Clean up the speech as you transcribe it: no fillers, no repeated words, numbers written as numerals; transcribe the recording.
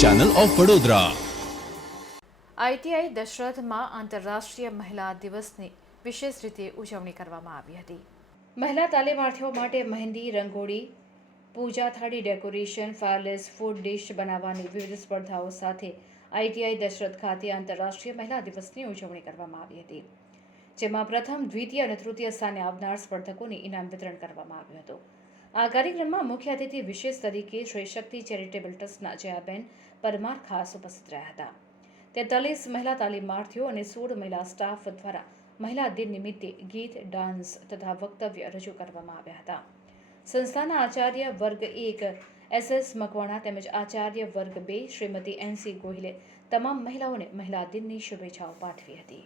Channel of Vadodara. ITI દશરથમાં આંતરરાષ્ટ્રીય મહિલા દિવસની વિશેષ રીતે ઉજવણી કરવામાં આવી હતી। મહિલા તાલીમાર્થીઓ માટે મહેંદી, રંગોળી, પૂજા થાળી ડેકોરેશન, ફાયરલેસ ફૂડ ડિશ બનાવવાની વિવિધ સ્પર્ધાઓ સાથે આઈટીઆઈ દશરથ ખાતે આંતરરાષ્ટ્રીય મહિલા દિવસની ઉજવણી કરવામાં આવી હતી, જેમાં પ્રથમ, દ્વિતીય અને તૃતીય સ્થાને આવનાર સ્પર્ધકોને ઇનામ વિતરણ કરવામાં આવ્યું હતું। આ કાર્યક્રમમાં મુખ્ય અતિથિ વિશેષ તરીકે શ્રી શક્તિ ચેરિટેબલ ટ્રસ્ટના જયાબેન પરમાર ખાસ ઉપસ્થિત રહ્યા હતા। 43 મહિલા તાલીમાર્થીઓ અને 16 મહિલા સ્ટાફ દ્વારા મહિલા દિન નિમિત્તે ગીત, ડાન્સ તથા વક્તવ્ય રજૂ કરવામાં આવ્યા હતા। સંસ્થાના આચાર્ય વર્ગ 1 SS મકવાણા તેમજ આચાર્ય વર્ગ 2 શ્રીમતી NC ગોહિલે તમામ મહિલાઓને મહિલા દિનની શુભેચ્છાઓ પાઠવી હતી।